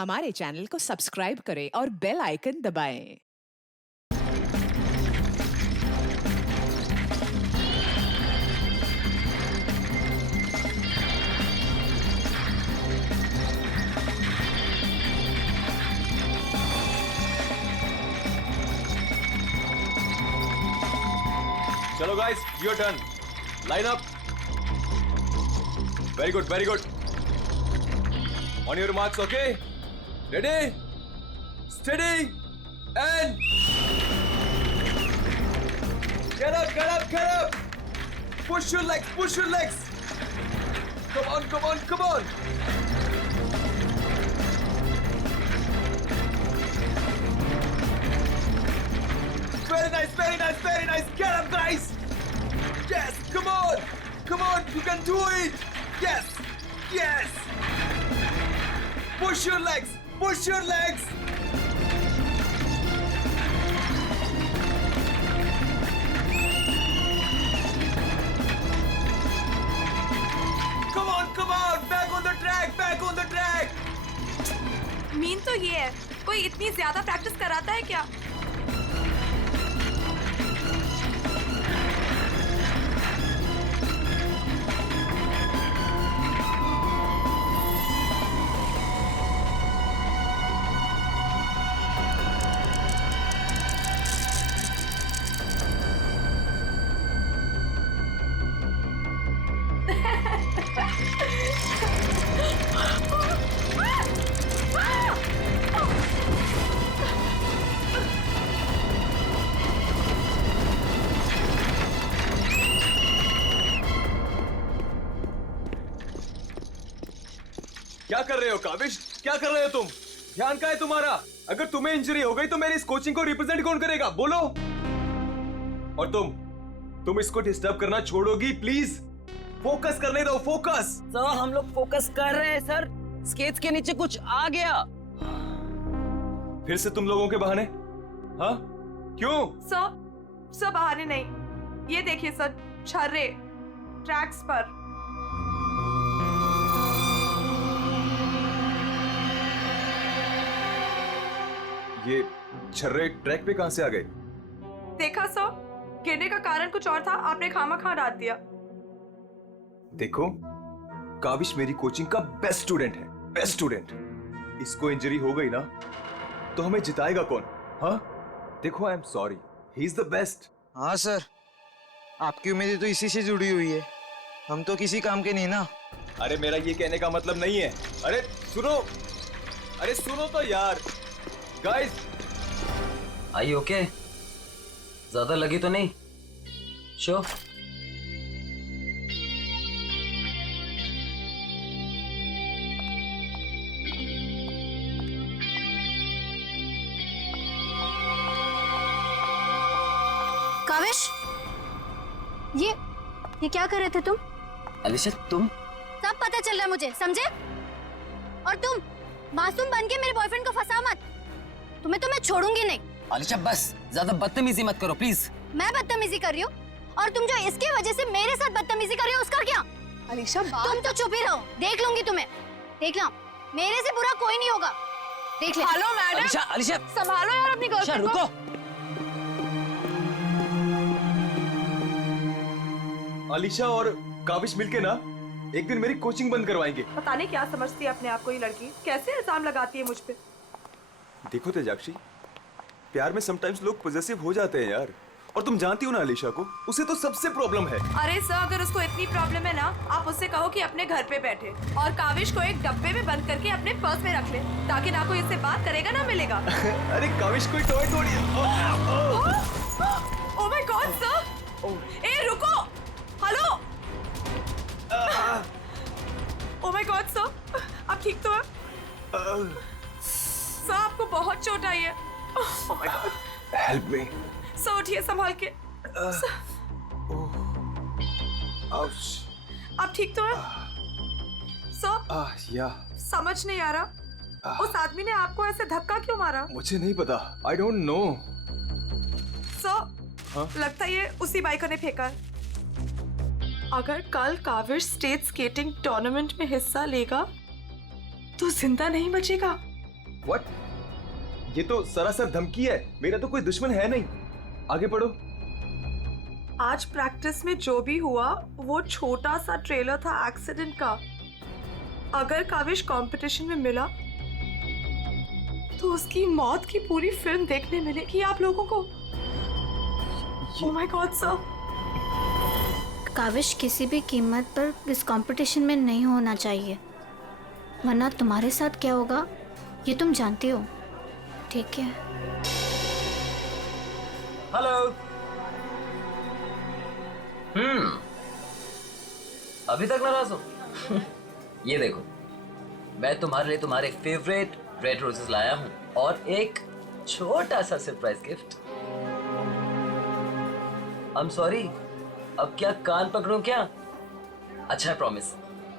हमारे चैनल को सब्सक्राइब करें और बेल आइकन दबाएं। चलो guys, your turn. Line up. Very good, very good. On your marks, okay? Ready, steady and get up, get up, get up. Push your legs, push your legs. Come on, come on, come on. Very nice, very nice, very nice. Get up, guys. Yes, come on, come on. You can do it. Yes, yes. Push your legs, push your legs. Come on, back on the track, back on the track. Mean तो ये है, कोई इतनी ज्यादा practice कराता है क्या? क्या कर रहे हो काविश? क्या कर रहे हो तुम? ध्यान का है तुम्हारा? अगर तुम्हें इंजरी हो गई तो मेरी इस कोचिंग को रिप्रेजेंट कौन करेगा? बोलो। और तुम इसको डिस्टर्ब करना छोड़ोगी प्लीज? फोकस करने दो, फोकस। सर हम लोग फोकस कर रहे हैं सर। स्केट्स के नीचे कुछ आ गया। फिर से तुम लोगों के बहाने? हाँ, क्यों? सर बहाने नहीं, ये देखिए सर, छर्रे ट्रैक्स पर। ये छर्रे ट्रैक पे कहां से आ गए? देखा सर, गिरने का कारण कुछ और था, आपने खामा डाल दिया। देखो, काविश मेरी कोचिंग का बेस्ट स्टूडेंट है, बेस्ट स्टूडेंट। इसको इंजरी हो गई ना तो हमें जिताएगा कौन? हाँ, देखो, I am sorry, he is the best. हाँ सर, आपकी उम्मीदें तो इसी से जुड़ी हुई है, हम तो किसी काम के नहीं ना। अरे मेरा ये कहने का मतलब नहीं है। अरे सुनो तो यार। गाइस, आई ओके? ज्यादा लगी तो नहीं? शो काविश, ये क्या कर रहे थे तुम? अलीशा, तुम? सब पता चल रहा है मुझे, समझे? और तुम मासूम बन के मेरे बॉयफ्रेंड को फंसाओ मत, तुम्हें तो मैं छोड़ूंगी नहीं। अलीशा बस, ज्यादा बदतमीजी मत करो प्लीज। मैं बदतमीजी कर रही हूँ और तुम जो इसकी वजह से मेरे साथ बदतमीजी कर रही हो उसका क्या? अलीशा, तुम तो चुप ही रहो, देख लूंगी तुम्हें, देख लो, मेरे से बुरा कोई नहीं होगा, देख ले। हेलो मैडम, अलीशा संभालो यार अपनी गर्लफ्रेंड को। रुको। अलीशा और काविश मिलके ना एक दिन मेरी कोचिंग बंद करवाएंगे। पता नहीं क्या समझती है अपने आप को ये लड़की, कैसे इल्जाम लगाती है मुझ पे। देखो तेजाक्षी, प्यार में समटाइम्स लोग पॉजेसिव हो जाते हैं यार। और तुम जानती हो ना अलीशा को, उसे तो सबसे प्रॉब्लम है। अरे सर, अगर उसको इतनी प्रॉब्लम है ना, आप उससे कहो कि अपने घर पे बैठे और काविश को एक डब्बे में बंद करके अपने पर्स में रख ले, ताकि ना कोई इससे बात करेगा ना मिलेगा। अरे काविश कोई टॉय थोड़ी है। ओह माय गॉड सर, ए रुको, hello. Oh my god sir, आप ठीक तो हैं? सर आपको बहुत चोट आई है। ओह my God, help me. Sir उठिए संभाल के। आप ठीक तो हैं? सर या समझ नहीं आ रहा, उस आदमी ने आपको ऐसे धक्का क्यों मारा? मुझे नहीं पता, आई डोंट नो। सर लगता है ये उसी बाइकर ने फेंका है। अगर कल काविश स्टेट स्केटिंग टूर्नामेंट में हिस्सा लेगा तो जिंदा नहीं बचेगा। व्हाट? ये तो सरासर धमकी है, मेरा तो कोई दुश्मन है नहीं। आगे पढ़ो। आज प्रैक्टिस में जो भी हुआ वो छोटा सा ट्रेलर था एक्सीडेंट का। अगर काविश कंपटीशन में मिला तो उसकी मौत की पूरी फिल्म देखने मिलेगी आप लोगों को। Oh my god sir. Kavish किसी भी कीमत पर इस कंपटीशन में नहीं होना चाहिए, वरना तुम्हारे साथ क्या होगा ये तुम जानते हो, ठीक है? हेलो। अभी तक नाराज हो? ये देखो, मैं तुम्हारे लिए तुम्हारे फेवरेट रेड रोजेस लाया हूँ और एक छोटा सा surprise gift. I am sorry, अब क्या कान पकड़ूं क्या? अच्छा, प्रॉमिस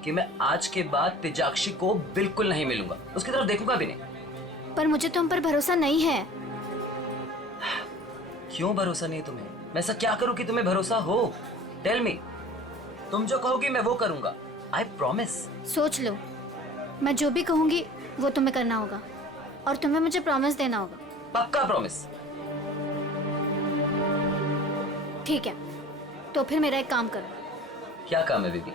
कि मैं आज के बाद तेजाक्षी को बिल्कुल नहीं मिलूंगा, उसकी तरफ देखूंगा भी नहीं। पर मुझे तुम पर भरोसा नहीं है। क्यों भरोसा नहीं तुम्हें? मैं ऐसा क्या करूं कि तुम्हें भरोसा हो? Tell me. तुम जो कहोगी मैं वो करूंगा, आई प्रॉमिस। सोच लो, मैं जो भी कहूंगी वो तुम्हें करना होगा और तुम्हें मुझे प्रॉमिस देना होगा। पक्का प्रॉमिस? ठीक है, तो फिर मेरा एक काम करो। क्या काम है बेबी?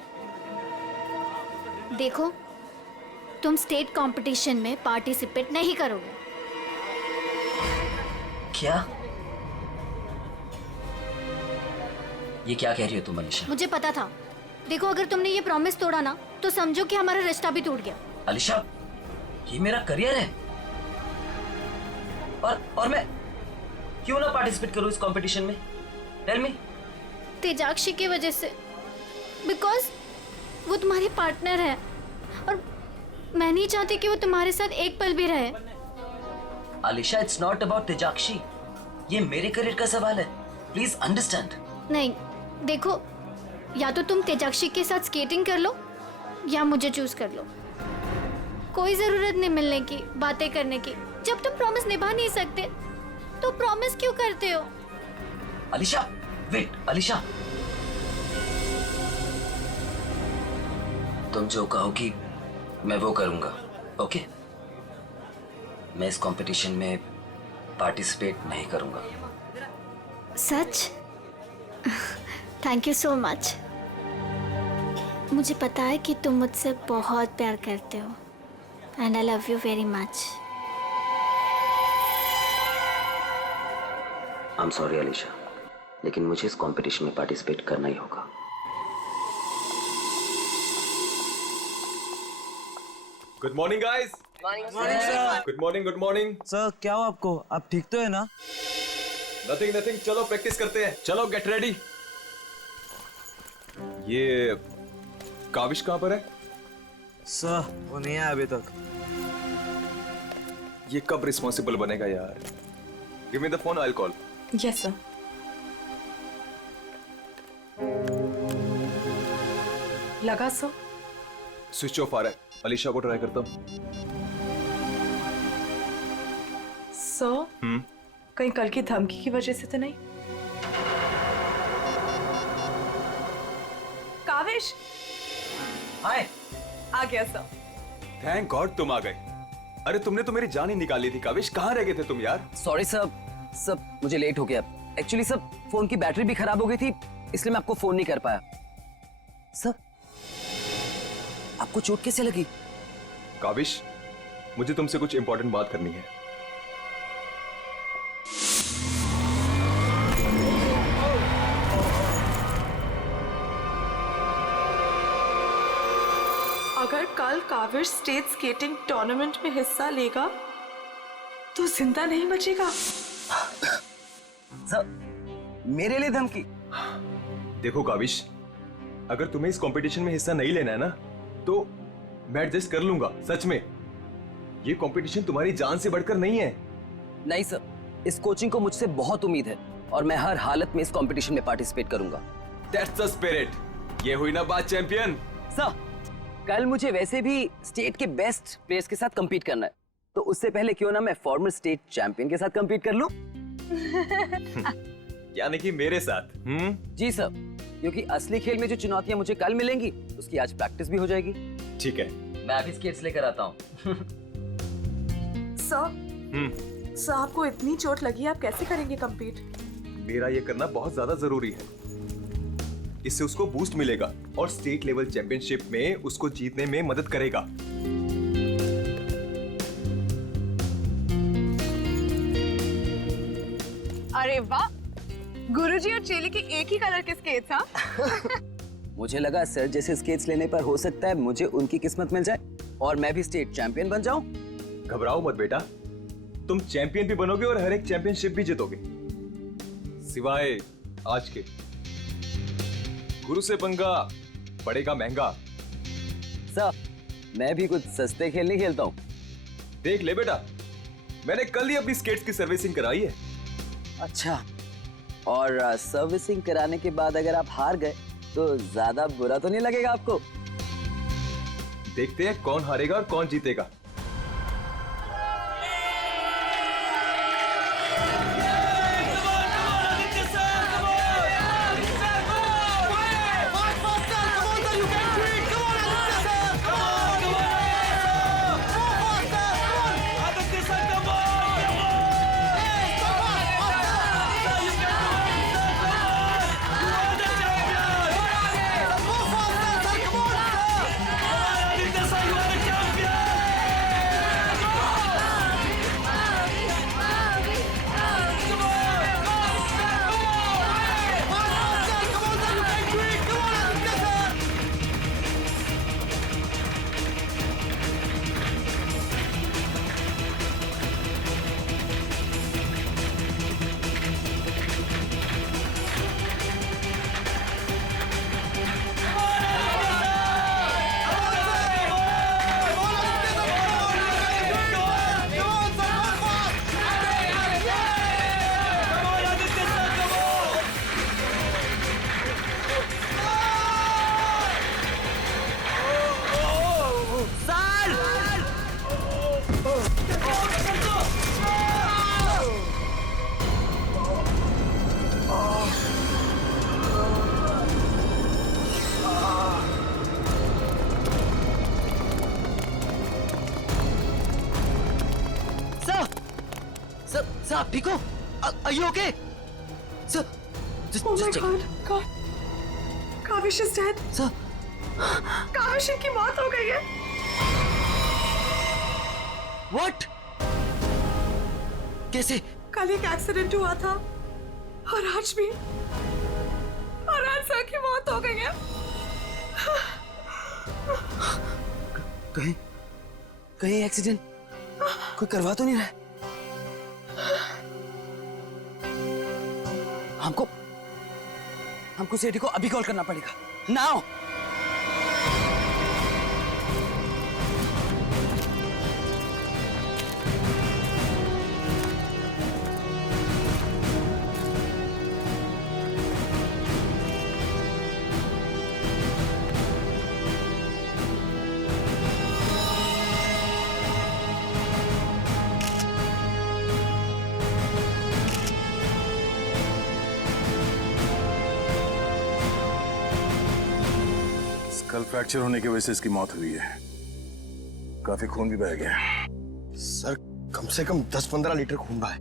देखो, तुम स्टेट कंपटीशन में पार्टिसिपेट नहीं करोगे। क्या? ये क्या कह रही हो तुम अलीशा? मुझे पता था। देखो, अगर तुमने ये प्रॉमिस तोड़ा ना तो समझो कि हमारा रिश्ता भी टूट गया। अलीशा, ये मेरा करियर है और मैं क्यों ना पार्टिसिपेट करूं इस कंपटीशन में? Tell me. तेजाक्षी की वजह से, बिकॉज वो तुम्हारी पार्टनर है और मैं नहीं चाहती कि वो तुम्हारे साथ एक पल भी रहे। अलीशा, इट्स नॉट अबाउट तेजाक्षी, ये मेरे करियर का सवाल है, प्लीज अंडरस्टैंड। नहीं, देखो, या तो तुम तेजाक्षी के साथ स्केटिंग कर लो या मुझे चूज कर लो। कोई जरूरत नहीं मिलने की, बातें करने की। जब तुम प्रॉमिस निभा नहीं सकते तो प्रॉमिस क्यों करते हो? अलीशा, वेट। अलीशा, तुम जो कहोगी मैं वो करूंगा, ओके? मैं इस कंपटीशन में पार्टिसिपेट नहीं करूंगा। सच? Thank you so much. मुझे पता है कि तुम मुझसे बहुत प्यार करते हो and I love you very much. I am sorry Alisha, लेकिन मुझे इस कंपटीशन में पार्टिसिपेट करना ही होगा। Good morning guys. Morning sir. Good morning, good morning. Sir क्या हो आपको? आप ठीक तो है ना? नथिंग नथिंग, चलो प्रैक्टिस करते हैं। चलो गेट रेडी। ये काविश कहाँ पर है? सर वो नहीं आया अभी तक। ये कब रिस्पॉन्सिबल बनेगा यार? Give me the phone, I will call. Yes sir. लगा सर? स्विच ऑफ आ रहा है। अलीशा को ट्राई करता हूँ। सर, कहीं कल की धमकी की वजह से तो नहीं? काविश हाय। आ गया सर। थैंक गॉड तुम आ गए। अरे तुमने तो मेरी जान ही निकाली थी काविश, कहाँ रह गए थे तुम यार? सॉरी सर, मुझे लेट हो गया। एक्चुअली सर, फोन की बैटरी भी खराब हो गई थी, इसलिए मैं आपको फोन नहीं कर पाया। सर, आपको चोट कैसे लगी? काविश, मुझे तुमसे कुछ इंपॉर्टेंट बात करनी है। अगर कल काविश स्टेट स्केटिंग टूर्नामेंट में हिस्सा लेगा तो जिंदा नहीं बचेगा। सर, मेरे लिए धमकी? देखो काविश, अगर तुम्हें इस कंपटीशन में हिस्सा नहीं लेना है ना तो मैं एडजस्ट कर लूंगा। सच में, ये कंपटीशन तुम्हारी जान से बढ़कर नहीं है। नहीं सर, इस कोचिंग को मुझसे बहुत उम्मीद है और मैं हर हालत में इस कंपटीशन में पार्टिसिपेट करूंगा। That's the spirit. ये हुई ना बात चैंपियन। सर, कल मुझे वैसे भी स्टेट के बेस्ट प्लेयर्स के साथ compete करना है, तो उससे पहले क्यों ना मैं फॉर्मर स्टेट चैंपियन के साथ compete कर लूं? यानी कि मेरे साथ? जी सर, क्योंकि असली खेल में जो चुनौतियां मुझे कल मिलेंगी उसकी आज प्रैक्टिस भी हो जाएगी। ठीक है। मैं अभी स्केट्स लेकर आता हूँ। सर आपको इतनी चोट लगी, आप कैसे करेंगे compete? मेरा ये करना बहुत ज्यादा जरूरी है। इससे उसको बूस्ट मिलेगा और स्टेट लेवल चैंपियनशिप में उसको जीतने में मदद करेगा। अरे वाह, गुरुजी और चेली के एक ही कलर के स्केट्स, हाँ? मुझे लगा सर जैसे स्केट्स लेने पर हो सकता है मुझे उनकी किस्मत मिल जाए और मैं भी स्टेट चैंपियन बन जाऊं। घबराओ मत बेटा, तुम चैंपियन भी बनोगे और हर एक चैंपियनशिप भी जीतोगे, सिवाय आज के। गुरु से पंगा पड़ेगा महंगा। सर मैं भी कुछ सस्ते खेल नहीं खेलता हूँ। देख ले बेटा, मैंने कल ही अपनी स्केट्स की सर्विसिंग कराई है। अच्छा, और सर्विसिंग कराने के बाद अगर आप हार गए तो ज्यादा बुरा तो नहीं लगेगा आपको? देखते हैं कौन हारेगा और कौन जीतेगा। सर आप ठीक हो? Are you okay? Sir, Oh my check. God, Kaavish is dead. Sir, Kaavish की मौत हो गई है। what? कैसे? कल एक एक्सीडेंट हुआ था और आज भी, और आज सर की मौत हो गई है। कहीं एक्सीडेंट कोई करवा तो नहीं रहा है? हमको सेठी को अभी कॉल करना पड़ेगा। नाउ। कल फ्रैक्चर होने की वजह से इसकी मौत हुई है। काफी खून भी बह गया। सर कम से कम 10-15 लीटर खून बहा है।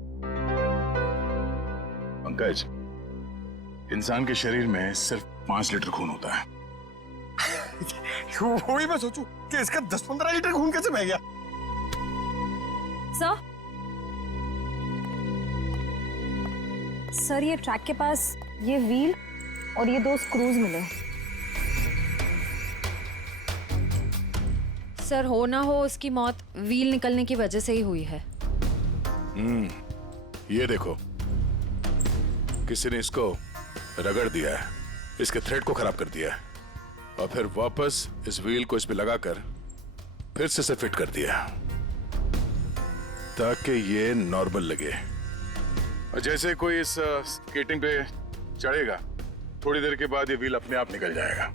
पंकज, इंसान के शरीर में सिर्फ 5 लीटर खून होता है। वही मैं सोचूं कि इसका 10-15 लीटर खून कैसे बह गया। सर ये ट्रैक के पास ये व्हील और ये 2 स्क्रूज मिले। सर हो ना हो उसकी मौत व्हील निकलने की वजह से ही हुई है। ये देखो, किसी ने इसको रगड़ दिया है, इसके थ्रेड को खराब कर दिया है और फिर वापस इस व्हील को इस पे लगाकर फिर से इसे फिट कर दिया ताकि ये नॉर्मल लगे। और जैसे कोई इस स्केटिंग पे चढ़ेगा, थोड़ी देर के बाद ये व्हील अपने आप निकल जाएगा।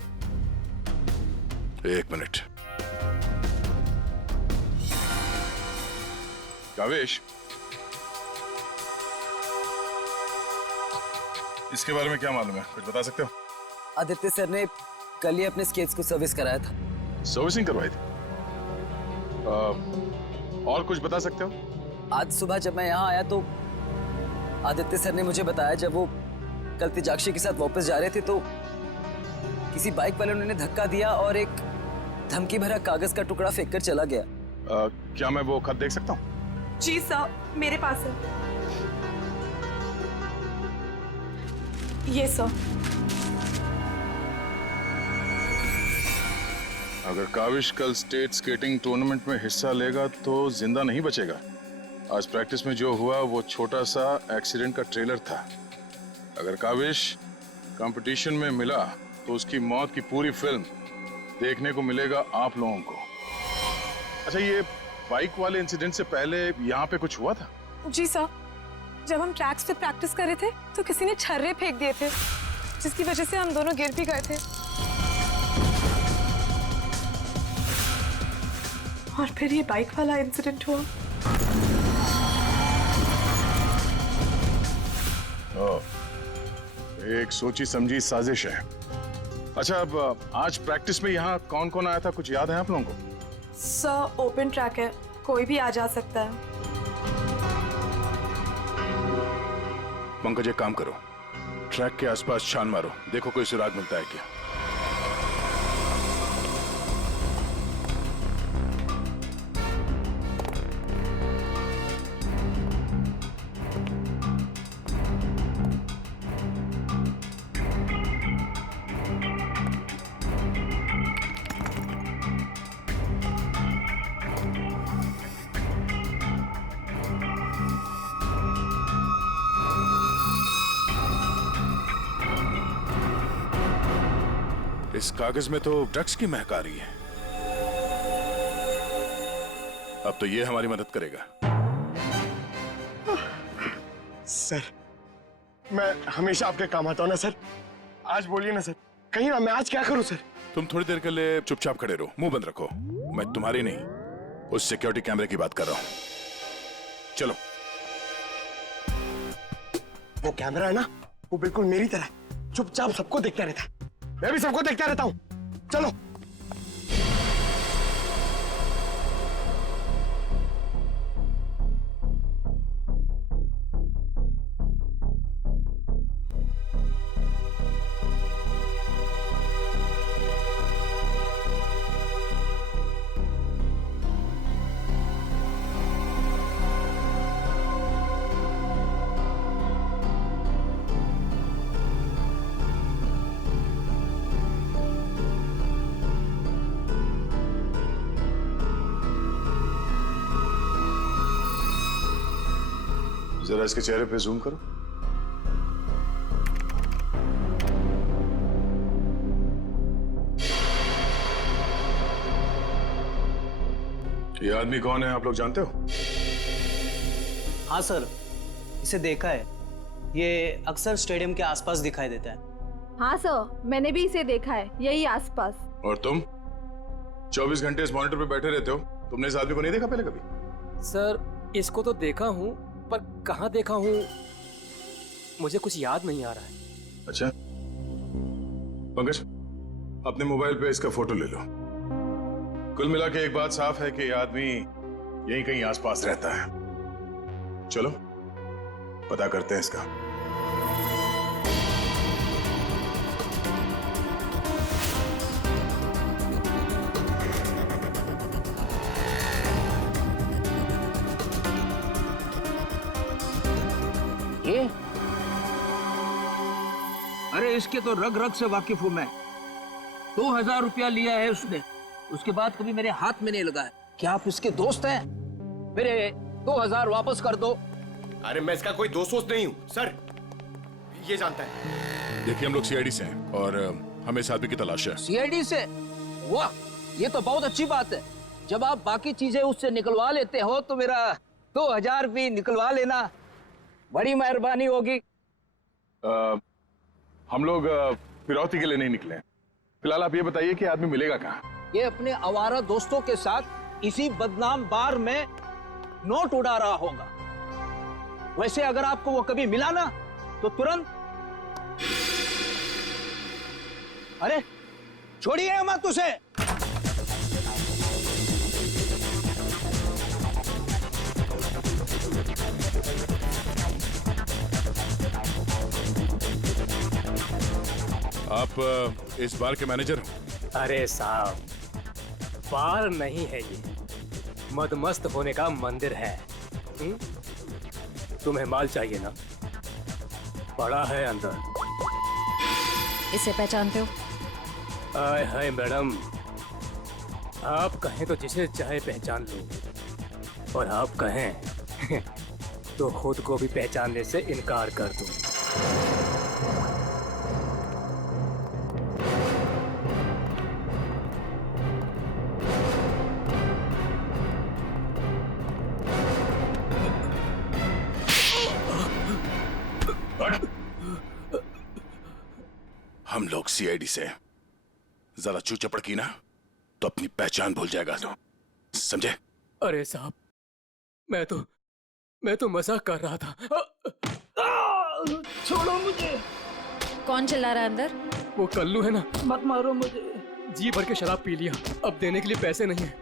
1 मिनट। कावेश, इसके बारे में क्या मालूम है? कुछ बता सकते हो? आदित्य सर ने कल ही अपने स्केट्स को सर्विस कराया था। सर्विसिंग करवाई थी? और कुछ बता सकते हो? आज सुबह जब मैं यहाँ आया तो आदित्य सर ने मुझे बताया जब वो कल तेजाक्षी के साथ वापस जा रहे थे तो किसी बाइक वाले ने धक्का दिया और एक धमकी भरा कागज का टुकड़ा फेंक कर चला गया। क्या मैं वो खत देख सकता हूँ? जी सर, मेरे पास है। ये सर। अगर काविश कल स्टेट स्केटिंग टूर्नामेंट में हिस्सा लेगा तो जिंदा नहीं बचेगा। आज प्रैक्टिस में जो हुआ वो छोटा सा एक्सीडेंट का ट्रेलर था। अगर काविश कंपटीशन में मिला तो उसकी मौत की पूरी फिल्म देखने को मिलेगा आप लोगों को। अच्छा, ये बाइक वाले इंसिडेंट से पहले यहाँ पे कुछ हुआ था? जी सर, जब हम ट्रैक्स पे प्रैक्टिस कर रहे थे तो किसी ने छर्रे फेंक दिए थे जिसकी वजह से हम दोनों गिर भी गए थे और फिर ये बाइक वाला इंसिडेंट हुआ। एक सोची समझी साजिश है। अच्छा, अब आज प्रैक्टिस में यहाँ कौन कौन आया था, कुछ याद है आप लोगों को? सर, ओपन ट्रैक है, कोई भी आ जा सकता है। पंकज, एक काम करो, ट्रैक के आसपास छान मारो, देखो कोई सुराग मिलता है क्या। इस कागज में तो ड्रग्स की महक आ रही है। अब तो ये हमारी मदद करेगा। सर, मैं हमेशा आपके काम आता हूँ ना सर। आज बोलिए ना सर, कहीं ना मैं आज क्या करूँ सर? तुम थोड़ी देर के लिए चुपचाप खड़े रहो, मुंह बंद रखो। मैं तुम्हारी नहीं, उस सिक्योरिटी कैमरे की बात कर रहा हूँ। चलो। वो कैमरा है ना, वो बिल्कुल मेरी तरह चुपचाप सबको देखता रहता है। मैं भी सबको देखता रहता हूँ। चलो। जरा इसके चेहरे पे जूम करो। ये आदमी कौन है, आप लोग जानते हो? हाँ सर, इसे देखा है। ये अक्सर स्टेडियम के आसपास दिखाई देता है। हाँ सर, मैंने भी इसे देखा है, यही आसपास। और तुम 24 घंटे इस मॉनिटर पे बैठे रहते हो, तुमने इस आदमी को नहीं देखा पहले कभी? सर, इसको तो देखा हूँ, पर कहाँ देखा हूँ मुझे कुछ याद नहीं आ रहा है। अच्छा, पंकज, अपने मोबाइल पे इसका फोटो ले लो। कुल मिला के एक बात साफ है कि ये आदमी यहीं कहीं आसपास रहता है। चलो पता करते हैं इसका। ये? अरे इसके तो रग रग से वाकिफ हूं मैं। 2000 रुपया लिया है उसने, उसके बाद कभी मेरे हाथ में नहीं लगा है। क्या आप इसके दोस्त हैं? मेरे 2000 वापस कर दो। अरे मैं इसका कोई दोस्त नहीं हूँ सर, ये जानता है। देखिए, हम लोग सीआईडी से हैं और हमें इस आदमी की तलाश है। सीआईडी से? वाह, ये तो बहुत अच्छी बात है। जब आप बाकी चीजें उससे निकलवा लेते हो तो मेरा 2000 भी निकलवा लेना, बड़ी मेहरबानी होगी। हम लोग फिरौती के लिए नहीं निकले हैं। फिलहाल आप ये बताइए कि आदमी मिलेगा कहाँ? ये अपने आवारा दोस्तों के साथ इसी बदनाम बार में नोट उड़ा रहा होगा। वैसे अगर आपको वो कभी मिला ना तो तुरंत, अरे छोड़िए मत उसे। आप इस बार के मैनेजर हो? अरे साहब, बार नहीं है ये, मदमस्त होने का मंदिर है। तुम्हें माल चाहिए ना? पड़ा है अंदर। इसे पहचानते हो? आय हाय मैडम, आप कहें तो जिसे चाहे पहचान लो, और आप कहें तो खुद को भी पहचानने से इनकार कर दूं। हम लोग सीआईडी से जरा चू चपड़ की ना तो अपनी पहचान भूल जाएगा तो, समझे? अरे साहब, मैं तो मजाक कर रहा था। छोड़ो मुझे। कौन चिल्ला रहा है अंदर? वो कल्लू है ना। मत मारो मुझे। जी भर के शराब पी लिया, अब देने के लिए पैसे नहीं है,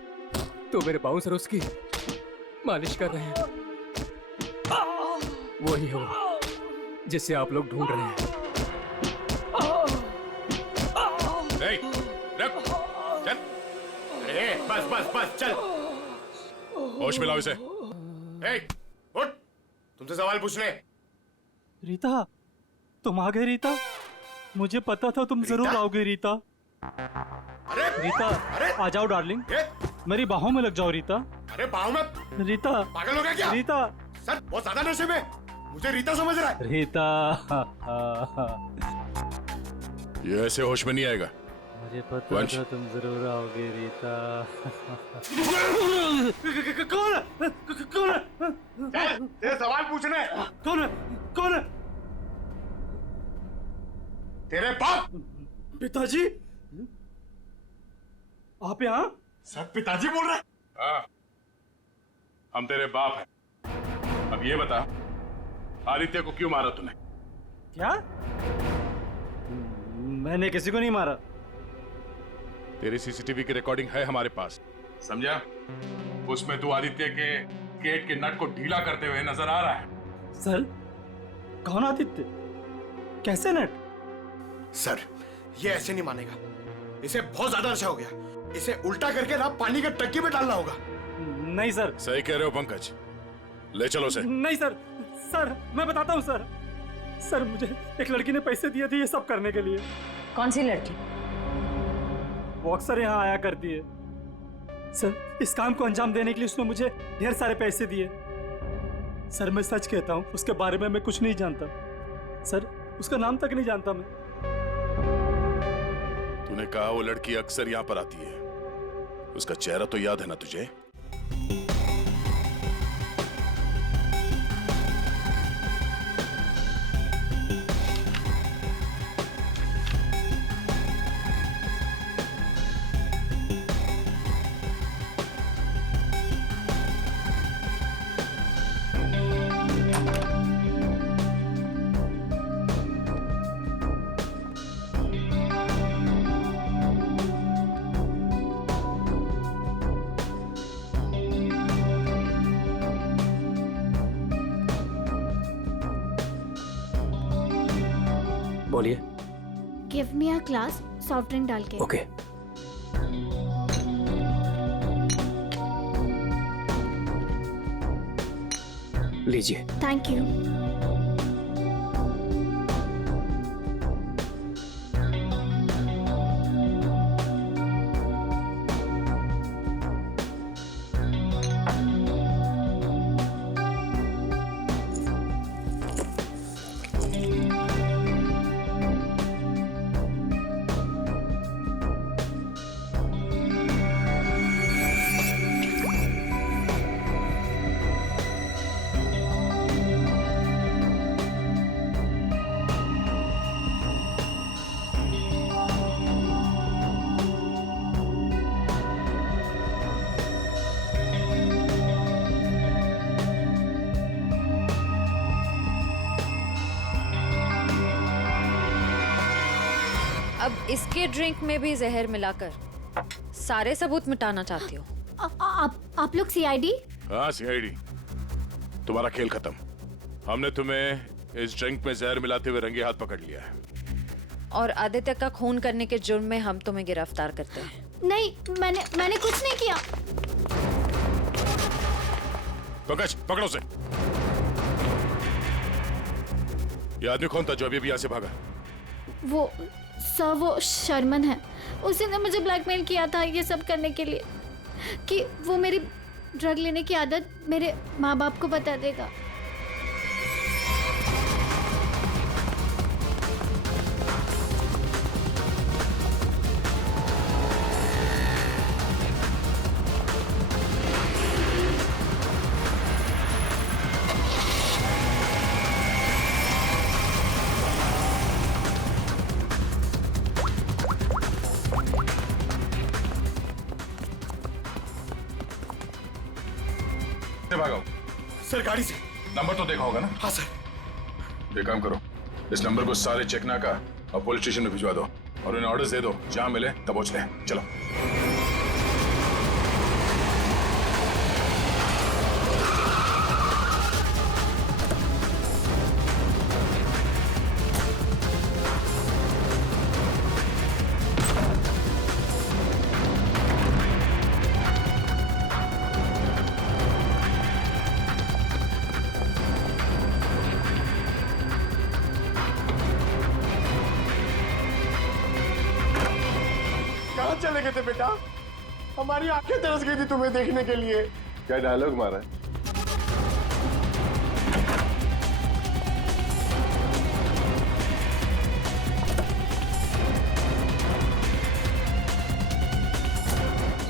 तो मेरे बाउंसर उसकी मालिश कर रहे हैं। वही है वो जिसे आप लोग ढूंढ रहे हैं। चल, बस बस बस चल, होश मिलाओ इसे। उठ, तुमसे सवाल पूछने। रीता, तुम आ गए रीता? मुझे पता था तुम जरूर आओगे रीता। अरे रीता, आ जाओ डार्लिंग, मेरी बाहों में लग जाओ रीता। अरे बाहों में? रीता, पागल हो गया क्या? रीता सर, बहुत ज्यादा नशे में, मुझे रीता समझ रहा है। रीता ये ऐसे होश में नहीं आएगा। मुझे पता था तुम जरूर आओगे रीता। कौन है? कौन है? तेरे सवाल पूछने। कौन है? कौन है? तेरे बाप। पिताजी, आप यहाँ? सब पिताजी बोल रहे हैं? हाँ, हम तेरे बाप हैं। अब ये बता, आदित्य को क्यों मारा तूने? क्या? मैंने किसी को नहीं मारा। तेरी सीसीटीवी की रिकॉर्डिंग है हमारे पास, समझा? उसमें तू आदित्य के गेट के नट को ढीला करते हुए नजर आ रहा है। सर, कौन आदित्य? कैसे नट? सर, ये ऐसे नहीं मानेगा, इसे बहुत ज्यादा नशा हो गया, इसे उल्टा करके ना पानी के टंकी में डालना होगा। नहीं सर। सही कह रहे हो पंकज, ले चलो उसे। नहीं सर, सर मैं बताता हूँ सर। सर, मुझे एक लड़की ने पैसे दिए थे ये सब करने के लिए। कौन सी लड़की? वो अक्सर यहाँ आया करती है सर। इस काम को अंजाम देने के लिए उसने मुझे ढेर सारे पैसे दिए। सर, मैं सच कहता हूँ, उसके बारे में मैं कुछ नहीं जानता सर, उसका नाम तक नहीं जानता मैं। तूने कहा वो लड़की अक्सर यहाँ पर आती है, उसका चेहरा तो याद है ना तुझे? बोलिए। Give me a glass soft drink डाल के। ओके। लीजिए। Thank you. अब इसके ड्रिंक में भी जहर मिलाकर सारे सबूत मिटाना चाहती हो? आप लोग सीआईडी? हाँ, सीआईडी। तुम्हारा खेल खत्म। हमने तुम्हें इस ड्रिंक में जहर मिलाते हुए रंगे हाथ पकड़ लिया है। और आदित्य का खून करने के जुर्म में हम तुम्हें गिरफ्तार करते हैं। नहीं, मैंने कुछ नहीं किया। पंकज, पकड़ो उसे। ये आदमी कौन था जो अभी यहाँ से भागा? वो सर, वो शर्मन है। उसी ने मुझे ब्लैकमेल किया था ये सब करने के लिए, कि वो मेरी ड्रग लेने की आदत मेरे माँ बाप को बता देगा। भागा सर गाड़ी से। नंबर तो देखा होगा ना? हाँ सर। एक काम करो, इस नंबर को सारे चेकना का और पुलिस स्टेशन में भिजवा दो और उन्हें ऑर्डर्स दे दो, जहां मिले तब पहुंच ले। चलो। कहाँ चले गए थे बेटा? हमारी आंखें तरस गई थी तुम्हें देखने के लिए। क्या डायलॉग मारा है?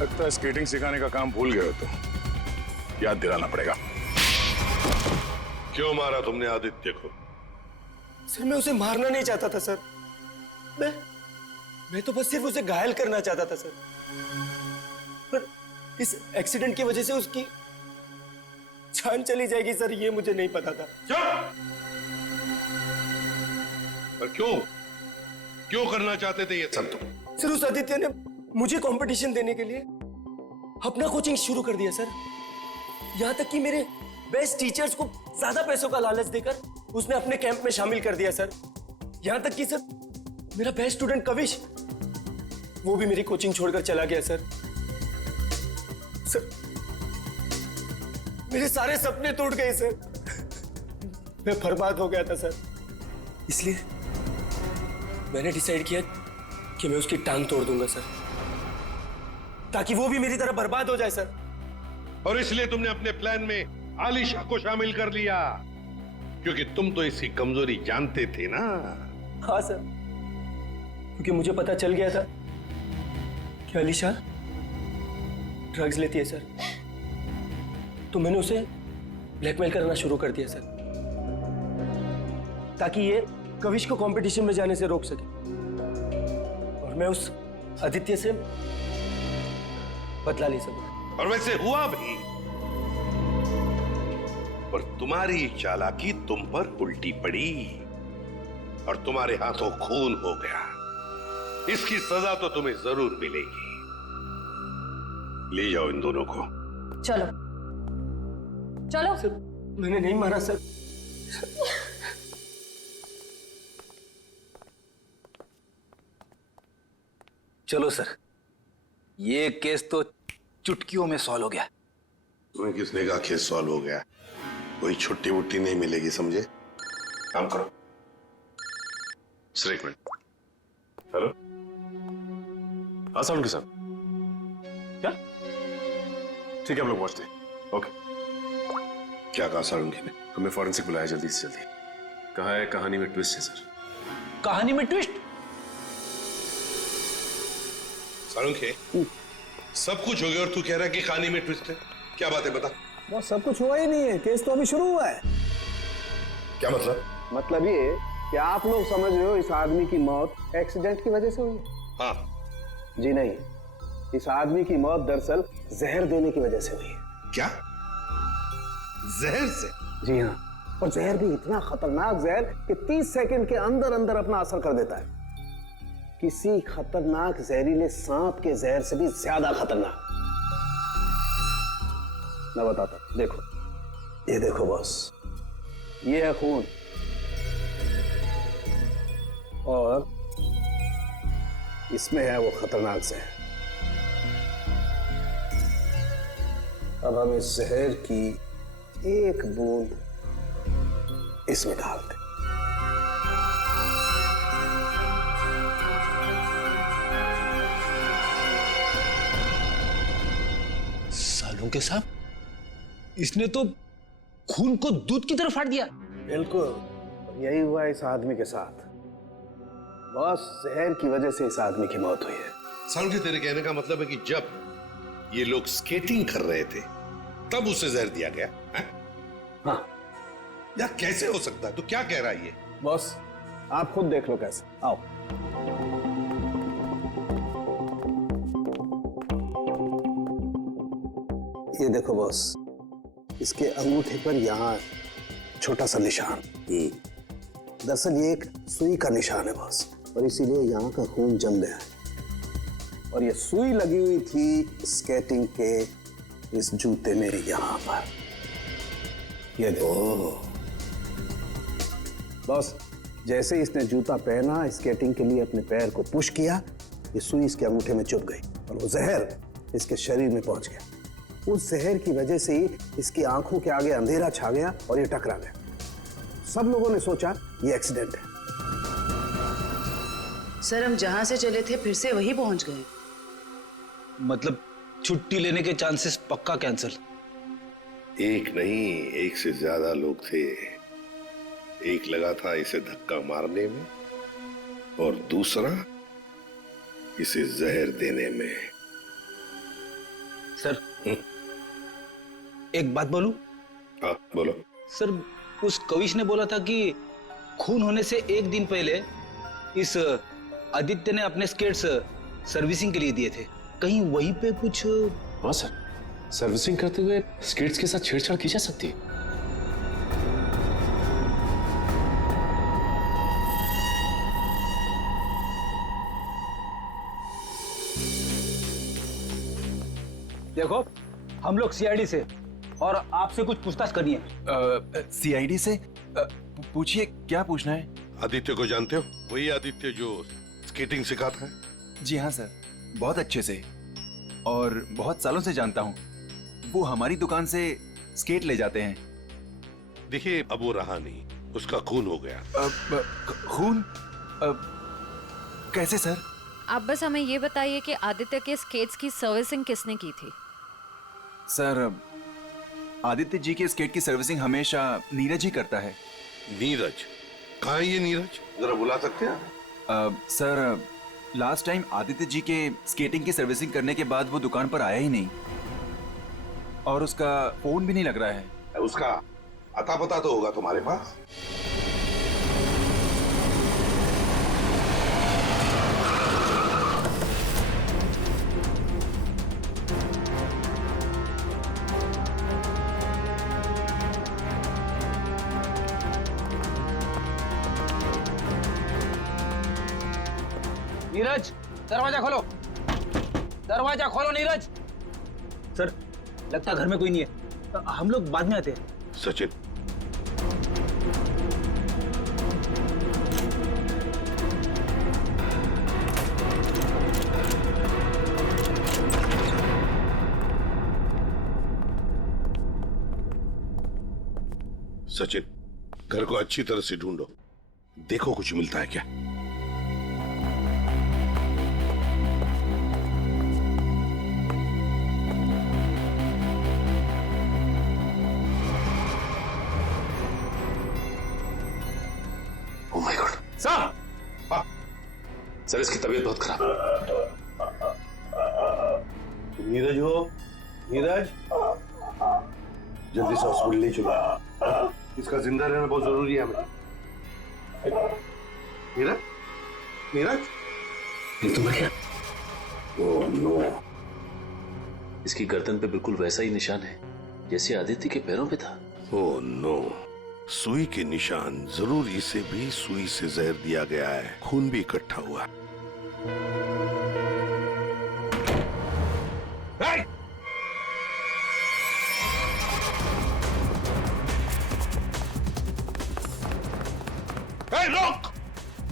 लगता है स्केटिंग सिखाने का काम भूल गए हो तुम, याद दिलाना पड़ेगा। क्यों मारा तुमने आदित्य को? सर मैं उसे मारना नहीं चाहता था सर। मैं तो बस सिर्फ उसे घायल करना चाहता था सर। पर इस एक्सीडेंट की वजह से उसकी जान चली जाएगी सर, ये मुझे नहीं पता था। पर क्यों करना चाहते थे ये सब तुम? सर उस आदित्य ने मुझे कंपटीशन देने के लिए अपना कोचिंग शुरू कर दिया सर। यहां तक कि मेरे बेस्ट टीचर्स को ज्यादा पैसों का लालच देकर उसने अपने कैंप में शामिल कर दिया सर। यहां तक कि सर मेरा बेस्ट स्टूडेंट कविश, वो भी मेरी कोचिंग छोड़कर चला गया सर। सर मेरे सारे सपने टूट गए सर। मैं बर्बाद हो गया था सर। इसलिए मैंने डिसाइड किया कि मैं उसकी टांग तोड़ दूंगा सर, ताकि वो भी मेरी तरह बर्बाद हो जाए सर। और इसलिए तुमने अपने प्लान में आलिशा को शामिल कर लिया, क्योंकि तुम तो इसकी कमजोरी जानते थे ना। हाँ सर, क्योंकि मुझे पता चल गया था कि आलिशा ड्रग्स लेती है सर, तो मैंने उसे ब्लैकमेल करना शुरू कर दिया सर, ताकि ये कविश को कंपटीशन में जाने से रोक सके और मैं उस आदित्य से बदला ले सकूं। और वैसे हुआ भी, पर तुम्हारी चालाकी तुम पर उल्टी पड़ी और तुम्हारे हाथों खून हो गया। इसकी सजा तो तुम्हें जरूर मिलेगी। ले जाओ इन दोनों को। चलो चलो। सर मैंने नहीं मारा सर। चलो सर, ये केस तो चुटकियों में सॉल्व हो गया। तुम्हें किसने कहा केस सॉल्व हो गया? कोई छुट्टी वुट्टी नहीं मिलेगी, समझे? काम करो। सर एक मिनट। हेलो, हाँ सालुंखे साहब। क्या? ठीक है हम लोग पहुंचते हैं। ओके। क्या कहा सालुंखे ने? हमें फॉरेंसिक बुलाया जल्दी से जल्दी। कहा है कहानी में ट्विस्ट है सर। कहानी में ट्विस्ट? सालुंखे, सब कुछ हो गया और तू कह रहा है कि कहानी में ट्विस्ट है? क्या बात है, बता। वो सब कुछ हुआ ही नहीं है, केस तो अभी शुरू हुआ है। क्या मतलब? मतलब ये कि आप लोग समझ रहे हो इस आदमी की मौत एक्सीडेंट की वजह से हुई है। हाँ। जी नहीं, इस आदमी की मौत दरअसल जहर देने की वजह से हुई है। क्या? जहर से? जी हाँ, और जहर भी इतना खतरनाक जहर कि 30 सेकंड के अंदर अंदर अपना असर कर देता है। किसी खतरनाक जहरीले सांप के जहर से भी ज्यादा खतरनाक। मैं बताता हूं, देखो, ये देखो बॉस, ये है खून और इसमें है वो खतरनाक जहर। अब हम इस जहर की एक बूंद इसमें डाल दें। सालों के साहब, इसने तो खून को दूध की तरह फाड़ दिया। बिल्कुल यही हुआ इस आदमी के साथ। बॉस, जहर की वजह से इस आदमी की मौत हुई है। सालुंके, तेरे कहने का मतलब है कि जब ये लोग स्केटिंग कर रहे थे तब उसे जहर दिया गया है? हाँ। यार कैसे हो सकता है? तो क्या कह रहा है ये? बॉस, आप खुद देख लो कैसे। आओ। ये देखो बॉस, इसके अंगूठे पर यहाँ छोटा सा निशान। दरअसल ये एक सुई का निशान है बॉस, और इसीलिए यहाँ का खून जम गया है। और ये सुई लगी हुई थी स्केटिंग के इस जूते में यहाँ पर। ये देखो बॉस, जैसे इसने जूता पहना, स्केटिंग के लिए अपने पैर को पुश किया, ये सुई इसके अंगूठे में चुभ गई और वो जहर इसके शरीर में पहुंच गया। उस जहर की वजह से ही इसकी आंखों के आगे अंधेरा छा गया और ये टकरा गया। सब लोगों ने सोचा ये एक्सीडेंट है। सर, हम जहां से चले थे फिर से वही पहुंच गए। मतलब छुट्टी लेने के चांसेस पक्का कैंसिल। एक नहीं, एक से ज्यादा लोग थे। एक लगा था इसे धक्का मारने में और दूसरा इसे जहर देने में। सर, एक बात बोलूं? हाँ बोलो। सर, उस कविश ने बोला था कि खून होने से एक दिन पहले इस आदित्य ने अपने स्केट्स सर्विसिंग के लिए दिए थे। कहीं वहीं पे कुछ? हाँ सर, सर्विसिंग करते हुए स्केट्स के साथ छेड़छाड़ की जा सकती है। देखो, हम लोग सीआईडी से और आपसे कुछ पूछताछ करनी है। सीआईडी से? पूछिए, क्या पूछना है? आदित्य को जानते हो? वही आदित्य जो स्केटिंग सिखाता है? जी हाँ सर, बहुत अच्छे से और बहुत सालों से जानता हूँ। वो हमारी दुकान से स्केट ले जाते हैं। देखिए, अब वो रहा नहीं, उसका खून हो गया। खून? कैसे सर? आप बस हमें ये बताइए कि आदित्य के स्केट्स की सर्विसिंग किसने की थी? सर, आदित्य जी के स्केट की सर्विसिंग हमेशा नीरज ही करता है। नीरज? कहाँ है ये नीरज? जरा बुला सकते हैं? Sir, last time Aditya ji के स्केटिंग की सर्विसिंग करने के बाद वो दुकान पर आया ही नहीं और उसका फोन भी नहीं लग रहा है। उसका अता पता तो होगा तुम्हारे पास? नीरज, दरवाजा खोलो। दरवाजा खोलो नीरज। सर, लगता घर में कोई नहीं है, हम लोग बाद में आते हैं। सचिन, सचिन, घर को अच्छी तरह से ढूंढो, देखो कुछ मिलता है क्या। सर! सर, इसकी तबीयत बहुत खराब है। तुम नीरज हो? नीरज, जल्दी से हॉस्पिटल ले चलो, इसका जिंदा रहना बहुत जरूरी है हमें। नीरज, नीरज, ये तो मर गया। Oh no. इसकी गर्दन पे बिल्कुल वैसा ही निशान है जैसे आदित्य के पैरों पे था। ओह नो, सुई के निशान, जरूर इसे भी सुई से जहर दिया गया है, खून भी इकट्ठा हुआ।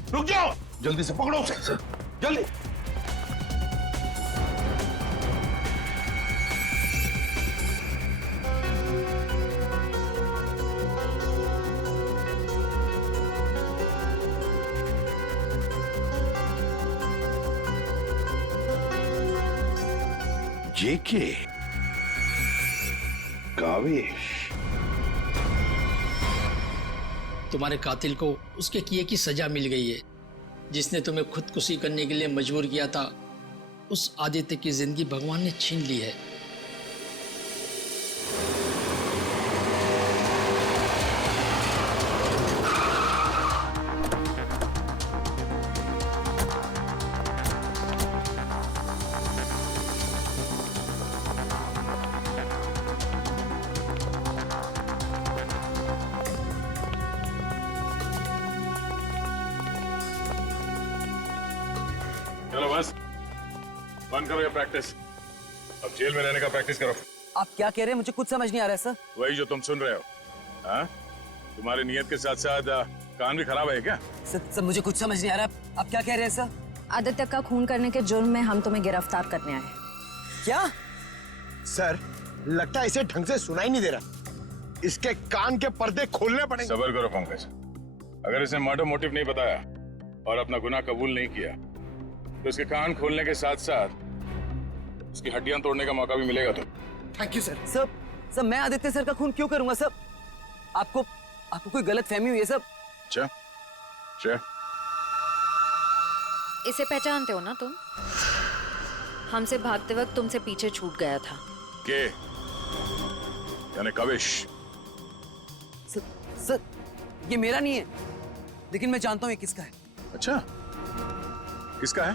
रुक जाओ, जल्दी से पकड़ो उसे, जल्दी। जेके कावेश, तुम्हारे कातिल को उसके किए की सजा मिल गई है। जिसने तुम्हें खुदकुशी करने के लिए मजबूर किया था, उस आदित्य की जिंदगी भगवान ने छीन ली है। चलो बस बंद करो ये प्रैक्टिस, अब जेल में रहने का प्रैक्टिस करो। आप क्या कह रहे हैं? मुझे कुछ समझ नहीं आ रहा है सर। वही जो तुम सुन रहे हो। हाँ, तुम्हारी नियत के साथ साथ कान भी खराब है क्या? सर मुझे कुछ समझ नहीं आ रहा। आप क्या कह रहे हैं सर? आदित्य का खून करने के जुर्म में हम तुम्हें गिरफ्तार करने आए। क्या? सर लगता है इसे ढंग से सुनाई नहीं दे रहा, इसके कान के पर्दे खोलने पड़ेंगे। सबर करो पंकज, अगर इसने मर्डर मोटिव नहीं बताया और अपना गुनाह कबूल नहीं किया तो इसके कान खोलने के साथ साथ उसकी हड्डियां तोड़ने का मौका भी मिलेगा। तो थैंक यू सर। सर मैं आदित्य सर का खून क्यों करूंगा सर? आपको कोई गलत फहमी हुई है सर? अच्छा, इसे पहचानते हो ना तुम? हमसे भागते वक्त तुमसे पीछे छूट गया था। के यानी कावेश? सर ये मेरा नहीं है, लेकिन मैं जानता हूँ ये किसका है। अच्छा, किसका है?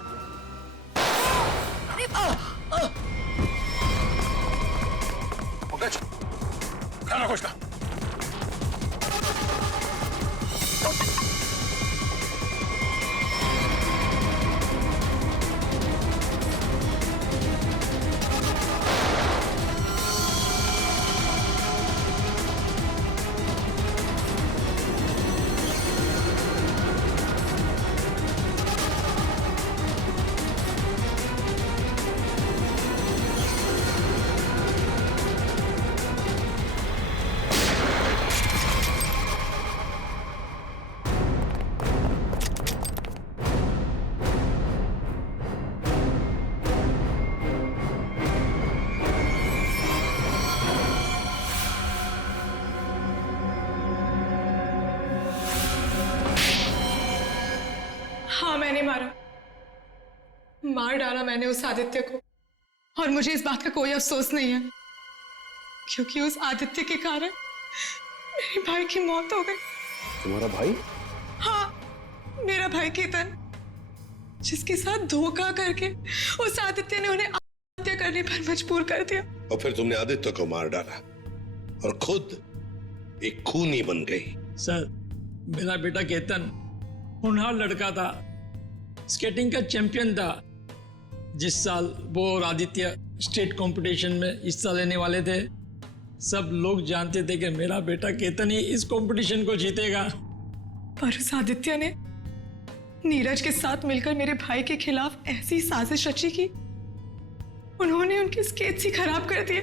पंकज, खाना खोजना। हाँ मैंने मार डाला मैंने उस आदित्य को, और मुझे इस बात का कोई अफसोस नहीं है, क्योंकि उस आदित्य के कारण मेरे भाई की मौत हो गई। तुम्हारा भाई? हाँ, मेरा भाई केतन, जिसके साथ धोखा करके उस आदित्य ने उन्हें आत्महत्या करने पर मजबूर कर दिया। और फिर तुमने आदित्य को मार डाला और खुद एक खूनी बन गई। सर मेरा बेटा केतन होनहार लड़का था, स्केटिंग का चैंपियन था। जिस साल वो और आदित्य स्टेट कंपटीशन में हिस्सा लेने वाले थे, सब लोग जानते थे कि मेरा बेटा केतन ही इस कंपटीशन को जीतेगा। पर उस आदित्य ने नीरज के साथ मिलकर मेरे भाई के खिलाफ ऐसी साजिश रची कि उन्होंने उनके स्केट्स ही खराब कर दिए।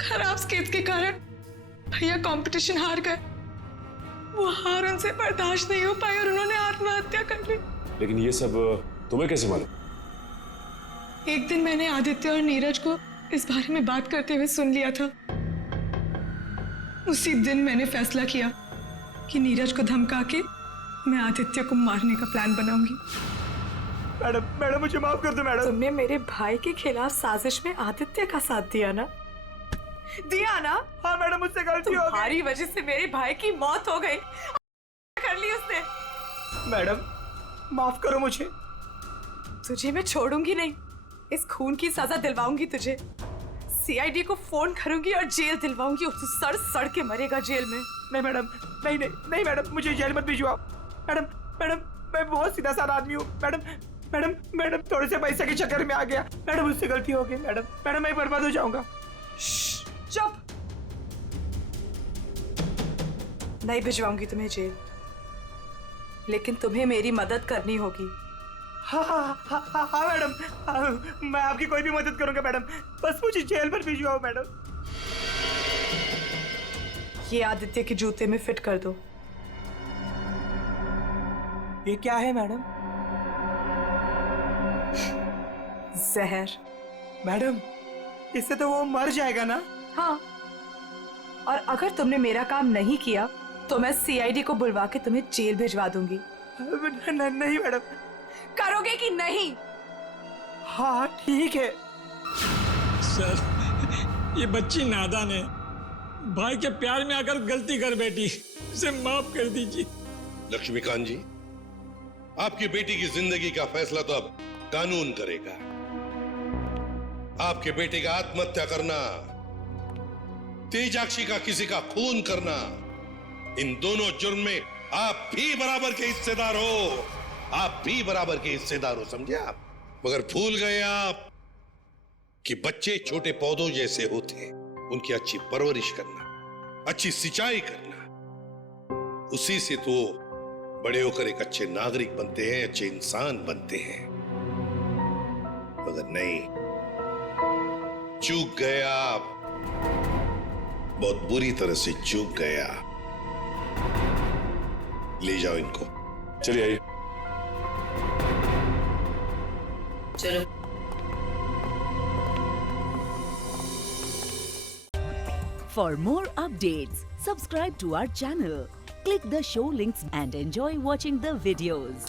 खराब स्केट्स के कारण भैया कंपटीशन हार गए। वो हार उनसे बर्दाश्त नहीं हो पाई और उन्होंने आत्महत्या कर ली। लेकिन ये सब तुम्हें कैसे मालूम? एक दिन मैंने आदित्य और नीरज को इस बारे में बात करते हुए सुन लिया था। उसी दिन मैंने फैसला किया कि नीरज को धमका के मैं आदित्य को मारने का प्लान बनाऊंगी। मैडम मुझे माफ कर दो मैडम। तुमने मेरे भाई के खिलाफ साजिश में आदित्य का साथ दिया ना? हाँ मैडम, मुझसे गलती हो गई। तुम्हारी वजह से मेरे भाई की मौत हो गई। कर ली उसने। मैडम माफ करो मुझे। तुझे मैं छोड़ूंगी नहीं, इस खून की सजा दिलवाऊंगी तुझे। सीआईडी को फोन करूंगी और जेल दिलवाऊंगी और तू सड़ के मरेगा जेल में। नहीं मैडम, नहीं मैडम, मुझे जेल मत भिजवाओ। मैडम मैं बहुत सीधा साधा आदमी हूँ। मैडम थोड़े से पैसे के चक्कर में आ गया। मैडम मुझसे गलती हो गई। मैडम मैं बर्बाद हो जाऊंगा। चुप। नहीं भिजवाऊंगी तुम्हें जेल, लेकिन तुम्हें मेरी मदद करनी होगी। हाँ मैडम, मैं आपकी कोई भी मदद करूंगा मैडम, बस मुझे जेल पर भिजवाओ मैडम। ये आदित्य के जूते में फिट कर दो। ये क्या है मैडम? जहर। मैडम इससे तो वो मर जाएगा ना। हाँ, और अगर तुमने मेरा काम नहीं किया तो मैं सीआईडी को बुलवा के तुम्हें जेल भिजवा दूंगी। नहीं मैडम। करोगे कि नहीं? हाँ ठीक है। सर, ये बच्ची नादान है, भाई के प्यार में आकर गलती कर बैठी, इसे माफ कर दीजिए। लक्ष्मीकांत जी, आपकी बेटी की जिंदगी का फैसला तो अब कानून करेगा। आपके बेटे का आत्महत्या करना, तेजाक्षी का किसी का खून करना, इन दोनों जुर्म में आप भी बराबर के हिस्सेदार हो। आप भी बराबर के हिस्सेदार हो, समझे आप? मगर भूल गए आप कि बच्चे छोटे पौधों जैसे होते, उनकी अच्छी परवरिश करना, अच्छी सिंचाई करना, उसी से तो बड़े होकर एक अच्छे नागरिक बनते हैं, अच्छे इंसान बनते हैं। मगर नहीं, चूक गए आप, बहुत बुरी तरह से चूक गया। ले जाओ इनको। चलिए आइए। चलो। For more updates, subscribe to our channel, click the show links and enjoy watching the videos.